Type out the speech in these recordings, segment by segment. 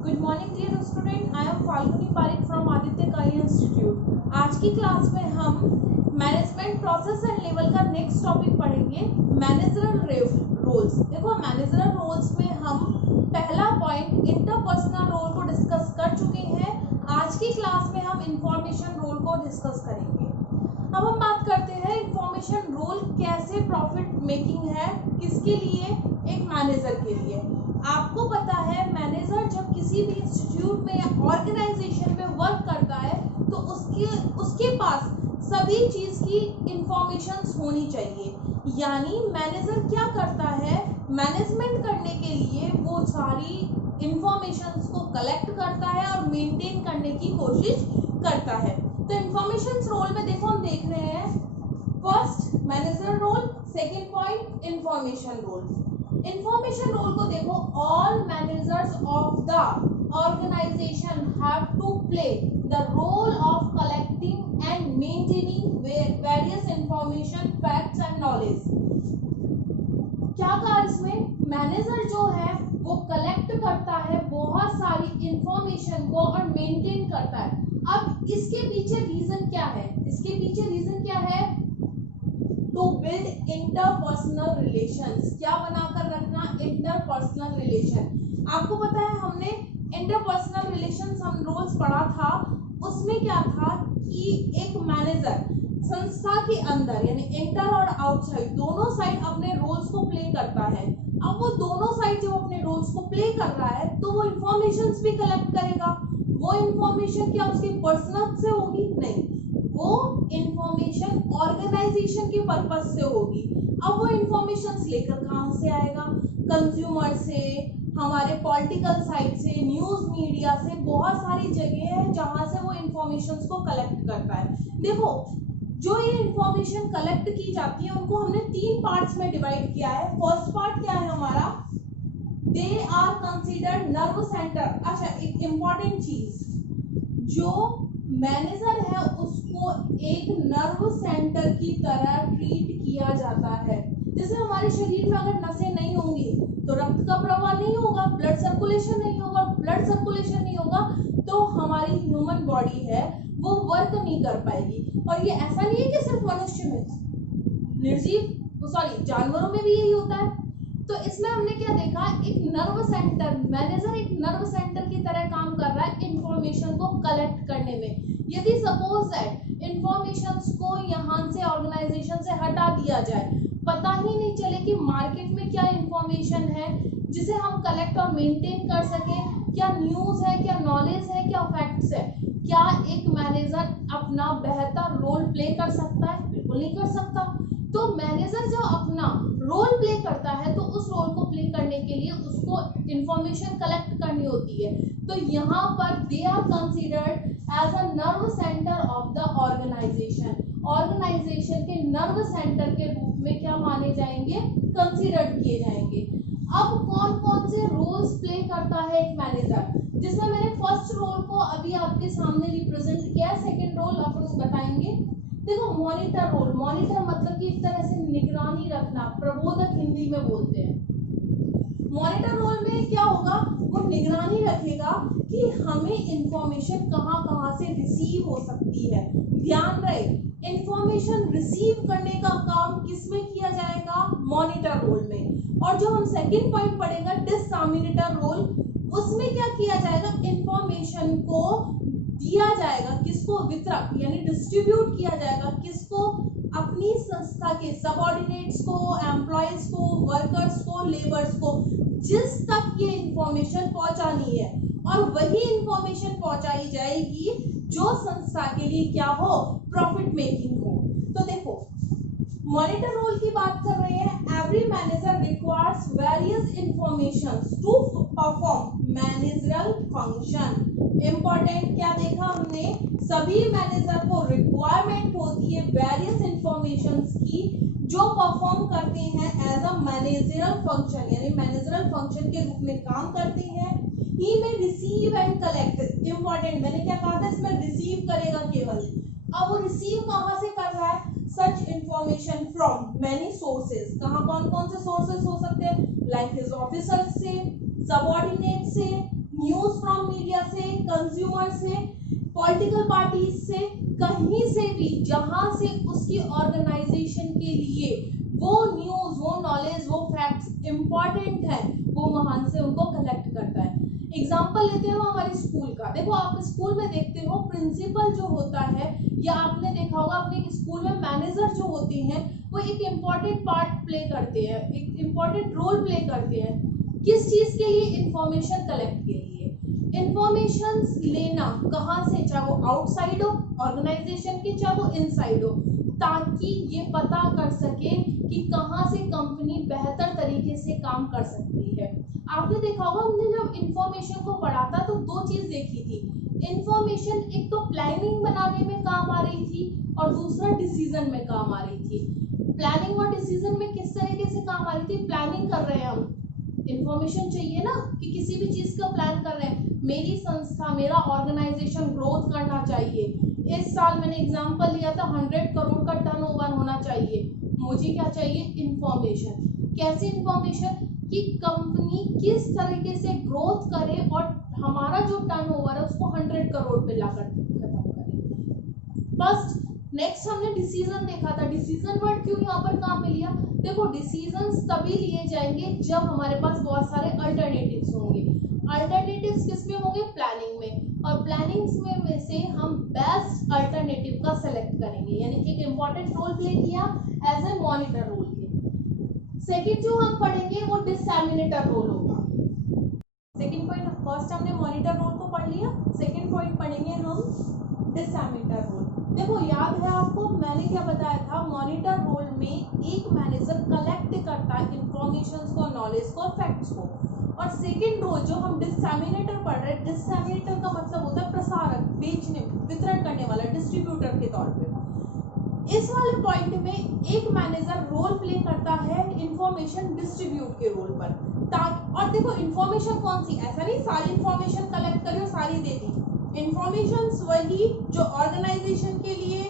Good morning dear student, I am Falguni Pareek from Aditya career institute. आज की class में हम मैनेजमेंट प्रोसेस एंड लेवल का नेक्स्ट टॉपिक पढ़ेंगे, मैनेजरल रोल्स। देखो, मैनेजरल रोल्स में हम पहला पॉइंट इंटरपर्सनल रोल को डिस्कस कर चुके हैं। आज की क्लास में हम इंफॉर्मेशन रोल को डिस्कस करेंगे। अब हम बात करते हैं इंफॉर्मेशन रोल कैसे प्रॉफिट मेकिंग है, किसके लिए, एक मैनेजर के लिए। आपको पता है, मैनेजर जब किसी भी इंस्टीट्यूट में या ऑर्गेनाइजेशन में वर्क करता है तो उसके पास सभी चीज की इंफॉर्मेशंस होनी चाहिए। यानी मैनेजर क्या करता है, मैनेजमेंट करने के लिए वो सारी इंफॉर्मेशंस को कलेक्ट करता है और मेंटेन करने की कोशिश करता है। तो इंफॉर्मेशन रोल में देखो, हम देख रहे हैं first manager role, second point information role. Information role को देखो, all managers of the organisation have to play the role of collecting and maintaining various information, facts and knowledge. क्या कहा इसमें, मैनेजर जो है वो कलेक्ट करता है बहुत सारी इंफॉर्मेशन को और मेंटेन करता है। अब इसके पीछे रीजन क्या है, इसके पीछे रीजन क्या है, टू बिल्ड इंटरपर्सनल रिलेशंस। क्या बनाकर रखना, इंटरपर्सनल रिलेशन। आपको पता है, हमने इंटरपर्सनल रिलेशंस हम रोल्स पढ़ा था, उसमें क्या था कि एक मैनेजर संस्था के अंदर यानी इंटर और आउटसाइड दोनों साइड अपने रोल्स को प्ले करता है। अब वो दोनों साइड जब अपने रोल्स को प्ले कर रहा है तो वो इंफॉर्मेशंस भी कलेक्ट करेगा। वो इंफॉर्मेशन क्या उसके पर्सनल से होगी, नहीं, वो इंफॉर्मेशन ऑर्गेनाइजेशन के पर्पस से होगी। अब वो इंफॉर्मेशन लेकर कहां से आएगा, कंज्यूमर से, हमारे पॉलिटिकल साइड से, न्यूज मीडिया से, बहुत सारी जगह है जहां से वो इंफॉर्मेशन को कलेक्ट करता है। देखो, जो ये इंफॉर्मेशन कलेक्ट की जाती है उनको हमने 3 पार्ट्स में डिवाइड किया है। फर्स्ट पार्ट क्या है हमारा, they are considered nerve centre. अच्छा, एक इंपॉर्टेंट चीज, जो मैनेजर है उसको एक नर्व सेंटर की तरह ट्रीट किया जाता है। जैसे हमारे शरीर में अगर नसें नहीं होंगी तो रक्त का प्रवाह नहीं होगा, ब्लड सर्कुलेशन नहीं होगा, ब्लड सर्कुलेशन नहीं होगा तो हमारी ह्यूमन बॉडी है वो वर्क नहीं कर पाएगी। और ये ऐसा नहीं है कि सिर्फ मनुष्य में, जानवरों में भी यही होता है। तो इसमें हमने क्या देखा, एक नर्व सेंटर, मैनेजर एक नर्व सेंटर की तरह काम कर रहा है इंफॉर्मेशन को कलेक्ट करने में। यदि सपोज दैट इंफॉर्मेशंस को यहाँ से ऑर्गेनाइजेशन से हटा दिया जाए, पता ही नहीं चले कि मार्केट में क्या इंफॉर्मेशन है जिसे हम कलेक्ट और मेंटेन कर सके, क्या न्यूज है, क्या नॉलेज है, क्या फैक्ट्स है, क्या एक मैनेजर अपना बेहतर रोल प्ले कर सकता है? बिल्कुल नहीं कर सकता। तो मैनेजर जब अपना रोल प्ले करता है तो उस रोल को प्ले करने के लिए उसको इंफॉर्मेशन कलेक्ट करनी होती है। तो यहाँ पर they are considered as a nerve centre of the organisation. Organisation के नर्व सेंटर के रूप में क्या माने जाएंगे, कंसिडर्ड किए जाएंगे। अब कौन कौन से रोल्स प्ले करता है एक मैनेजर, जिसमें मैंने फर्स्ट रोल को अभी आपके सामने रिप्रेजेंट किया, सेकंड रोल अपन बताएंगे। देखो, मॉनिटर रोल, मॉनिटर मतलब कि एक तरह से निगरानी रखना, प्रबोधक हिंदी में बोलते हैं। मॉनिटर रोल में क्या होगा, वो निगरानी रखेगा कि हमें इंफॉर्मेशन कहां कहां से रिसीव हो सकती है। ध्यान रहे, इंफॉर्मेशन रिसीव करने का काम किसमें किया जाएगा, मॉनिटर रोल में। और जो हम सेकंड पॉइंट पढ़ेगा, डिसएमिनेटर रोल, उसमें क्या किया जाएगा, इंफॉर्मेशन को दिया जाएगा, किसको, वितरक यानी डिस्ट्रीब्यूट किया जाएगा, किसको, अपनी संस्था के सबऑर्डिनेट्स को, एम्प्लॉयज को, वर्कर्स को, लेबर्स को, जिस तक ये इंफॉर्मेशन पहुंचानी है। और वही इंफॉर्मेशन पहुंचाई जाएगी जो संस्था के लिए क्या हो, प्रॉफिट मेकिंग हो। तो देखो, मॉनिटर रोल की बात कर रहे हैं। Every manager requires various informations to perform managerial function. Important क्या देखा हमने, सभी मैनेजर को रिक्वायरमेंट होती है वेरियस इंफॉर्मेशंस की जो परफॉर्म करते हैं एज अ मैनेजरल फंक्शन, यानी मैनेजरल फंक्शन के रूप में काम करते हैं। ही में रिसीव एंड कलेक्ट। इंपॉर्टेंट, मैंने क्या कहा था, इसमें रिसीव करेगा केवल। अब वो रिसीव कहां से कर रहा है, सच इंफॉर्मेशन फ्रॉम मेनी सोर्सेज। कौन कौन से सोर्सेज हो सकते हैं, लाइक हिज ऑफिसर्स से, सबऑर्डिनेट से, न्यूज फ्रॉम मीडिया से, कंज्यूमर से, पॉलिटिकल पार्टीज से, कहीं से भी जहां से उसकी ऑर्गेनाइजेशन के लिए वो न्यूज, वो नॉलेज, वो फैक्ट्स इंपॉर्टेंट है, वो वहां से उनको कलेक्ट करता है। एग्जाम्पल लेते हो हमारे स्कूल का। देखो आप स्कूल में देखते हो प्रिंसिपल जो होता है, या आपने देखा होगा अपने स्कूल में मैनेजर जो होते हैं, वो एक इम्पॉर्टेंट पार्ट प्ले करते हैं, एक इम्पॉर्टेंट रोल प्ले करते हैं। किस चीज के लिए? इंफॉर्मेशन कलेक्ट के लिए। इंफॉर्मेशन लेना कहाँ से? चाहे वो आउटसाइड हो ऑर्गेनाइजेशन के, चाहे वो इनसाइड हो, ताकि ये पता कर सके कि कहाँ से कंपनी बेहतर तरीके से काम कर सकती है। आपने देखा होगा हमने जब इंफॉर्मेशन को पढ़ा था तो दो चीज देखी थी। इंफॉर्मेशन एक तो प्लानिंग बनाने में काम आ रही थी और दूसरा डिसीजन में काम आ रही थी। प्लानिंग और डिसीजन में किस तरीके से काम आ रही थी? प्लानिंग कर रहे हैं हम, इंफॉर्मेशन चाहिए ना कि किसी भी चीज का प्लान कर रहे हैं। मेरी संस्था, मेरा ऑर्गेनाइजेशन ग्रोथ करना चाहिए, इस साल मैंने एग्जांपल लिया था 100 करोड़ का टर्नओवर होना चाहिए। मुझे क्या चाहिए? इंफॉर्मेशन। कैसी इंफॉर्मेशन? कि कंपनी किस तरीके से ग्रोथ करे और हमारा जो टर्नओवर है उसको 100 करोड़ पे लाकर खत्म करे। फर्स्ट। नेक्स्ट हमने डिसीजन देखा था। डिसीजन वर्ड क्यों यहाँ पर काम में लिया? देखो डिसीजंस तभी लिए जाएंगे जब हमारे पास बहुत सारे अल्टरनेटिव्स होंगे। अल्टरनेटिव्स किस में होंगे? प्लानिंग में। और प्लानिंग्स में से हम बेस्ट अल्टरनेटिव का सेलेक्ट करेंगे, यानी कि एक इंपॉर्टेंट रोल प्ले किया एज ए मॉनिटर रोल के। सेकंड जो हम पढ़ेंगे वो डिसएमिनेटर रोल होगा। सेकंड पॉइंट, फर्स्ट हमने मॉनिटर रोल को पढ़ लिया, सेकंड पॉइंट पढ़ेंगे हम डिसएमिनेटर रोल। देखो याद है आपको मैंने क्या बताया था? मॉनिटर रोल में एक मैनेजर कलेक्ट करता है इंफॉर्मेशन को, नॉलेज को, फैक्ट्स को। और सेकंड रोल जो हम डिसएमिनेटर पढ़ रहे हैं, डिसएमिनेटर का मतलब होता है प्रसारक, बेचने, वितरण करने वाला, डिस्ट्रीब्यूटर के तौर पे। इस वाले पॉइंट में एक मैनेजर रोल प्ले करता है इंफॉर्मेशन डिस्ट्रीब्यूट के रोल पर। और देखो इंफॉर्मेशन कौन सी? ऐसा नहीं सारी इंफॉर्मेशन कलेक्ट करी और सारी दे दी। इंफॉर्मेशन वही जो ऑर्गेनाइजेशन के लिए,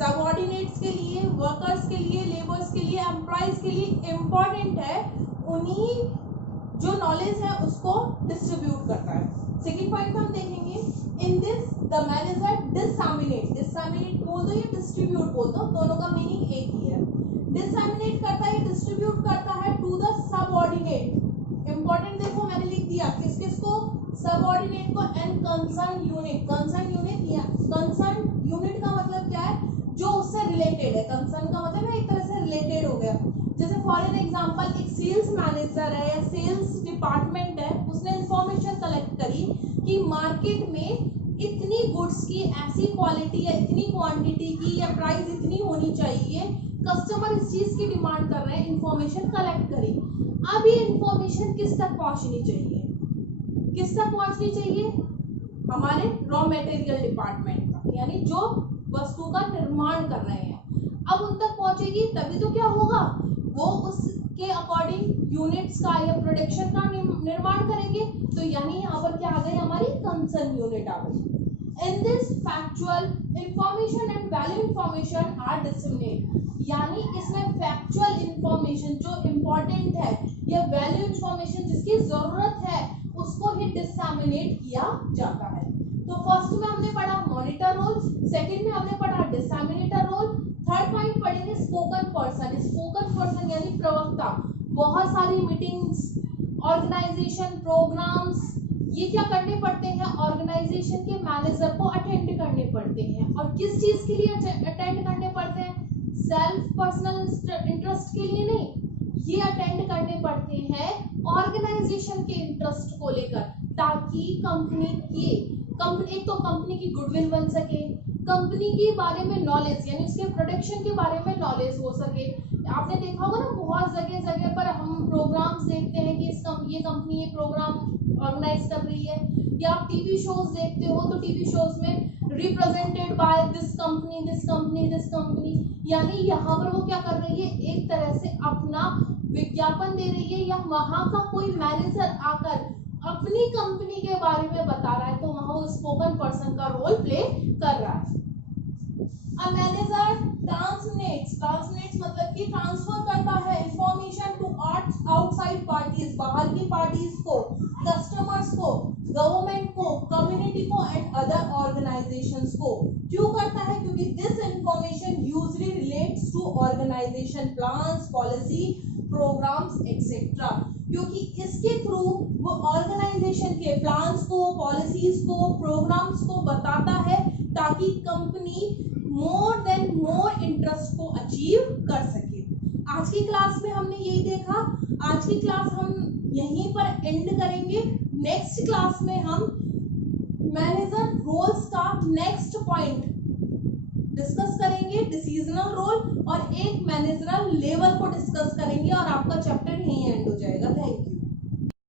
सबऑर्डिनेट्स के लिए, वर्कर्स के लिए, लेबर्स के लिए, एम्प्लॉइज के लिए इम्पोर्टेंट है, उन्हीं जो नॉलेज है उसको डिस्ट्रीब्यूट करता है। सेकंड पॉइंट हम देखेंगे, इन दिस द मैनेजर डिसएमिनेट। डिसएमिनेट बोल दो या डिस्ट्रीब्यूट बोल दो, दोनों का मीनिंग एक ही है। डिसएमिनेट करता है, डिस्ट्रीब्यूट करता है टू द सबऑर्डिनेट। इंपॉर्टेंट देखो मैंने लिख दिया किस किस को? सबऑर्डिनेट को and concern unit. Concern unit या कंसर्न यूनिट का मतलब क्या है? जो उससे रिलेटेड है। कंसर्न का मतलब है एक तरह से रिलेटेड हो गया। जैसे फॉर एन एग्जांपल एक सेल्स मैनेजर है या सेल्स डिपार्टमेंट है, उसने इंफॉर्मेशन कलेक्ट करी कि मार्केट में इतनी गुड्स की ऐसी क्वालिटी या इतनी क्वांटिटी की या प्राइस इतनी होनी चाहिए, कस्टमर इस चीज की डिमांड कर रहे हैं, इंफॉर्मेशन कलेक्ट करी। अब ये इंफॉर्मेशन किस तक पहुंचनी चाहिए? किस तक पहुंचनी चाहिए? हमारे रॉ मटेरियल डिपार्टमेंट तक, यानी जो वस्तु का निर्माण कर रहे हैं। अब उन तक पहुंचेगी तभी तो क्या होगा, वो उसके अकॉर्डिंग यूनिट्स का या प्रोडक्शन का निर्माण करेंगे। तो यानी यहाँ पर क्या आ गई? हमारी कंसर्न यूनिट आ गई। In this factual information and value information are disseminated, यानी इसमें फैक्चुअल इंफॉर्मेशन जो इम्पोर्टेंट है या वैल्यू इंफॉर्मेशन जिसकी जरूरत है उसको ही डिसएमिनेट किया जाता है। तो फर्स्ट में हमने पढ़ा मॉनिटर रोल, सेकंड में हमने पढ़ा डिसएमिनेटर रोल, थर्ड पॉइंट पढ़ेंगे स्पोकन पर्सन। स्पोकन पर्सन यानी प्रवक्ता। बहुत सारी मीटिंग्स, ऑर्गेनाइजेशन, प्रोग्राम्स, ये क्या करने पड़ते हैं? ऑर्गेनाइजेशन के मैनेजर को अटेंड करने पड़ते हैं। और किस चीज के लिए अटेंड करने पड़ते हैं? सेल्फ पर्सनल इंटरेस्ट के लिए नहीं, ये अटेंड करने पड़ते हैं ऑर्गेनाइजेशन के इंटरेस्ट को लेकर, ताकि एक तो कंपनी की गुडविल बन सके, कंपनी के बारे में नॉलेज यानी उसके प्रोडक्शन के बारे में नॉलेज हो सके। आपने देखा होगा ना बहुत जगह जगह पर हम प्रोग्राम्स देखते हैं कि ये कंपनी ये प्रोग्राम ऑर्गेनाइज कर रही है, या आप टीवी शोज देखते हो तो टीवी शोज में represented by this company, this company, this company, यानी यहाँ पर वो क्या कर रही है? एक तरह से अपना विज्ञापन दे रही है, या वहां का कोई मैनेजर आकर अपनी कंपनी के बारे में बता रहा है, तो वहां वो स्पोकन पर्सन का रोल प्ले कर रहा है। A manager transmits मतलब कि ट्रांसफर करता है इंफॉर्मेशन टू आउटसाइड पार्टीज, बाहर की पार्टीज को, कस्टमर्स को, गवर्नमेंट को, कम्युनिटी को एंड अदर ऑर्गेनाइजेशंस को। क्यों करता है? क्योंकि this information usually relates to organisation plans, policy, programmes etcetera. क्योंकि इसके थ्रू वो ऑर्गेनाइजेशन के प्लान्स को, पॉलिसीज को, प्रोग्राम्स को बताता है ताकि कंपनी मोर इंटरेस्ट को अचीव कर सके। आज की क्लास में हमने यही देखा। आज की क्लास हम यहीं पर एंड करेंगे। नेक्स्ट क्लास में हम मैनेजर रोल्स का नेक्स्ट पॉइंट डिस्कस करेंगे, डिसीजनल रोल, और एक मैनेजरल लेवल को डिस्कस करेंगे और आपका चैप्टर यहीं एंड हो जाएगा। Thank you.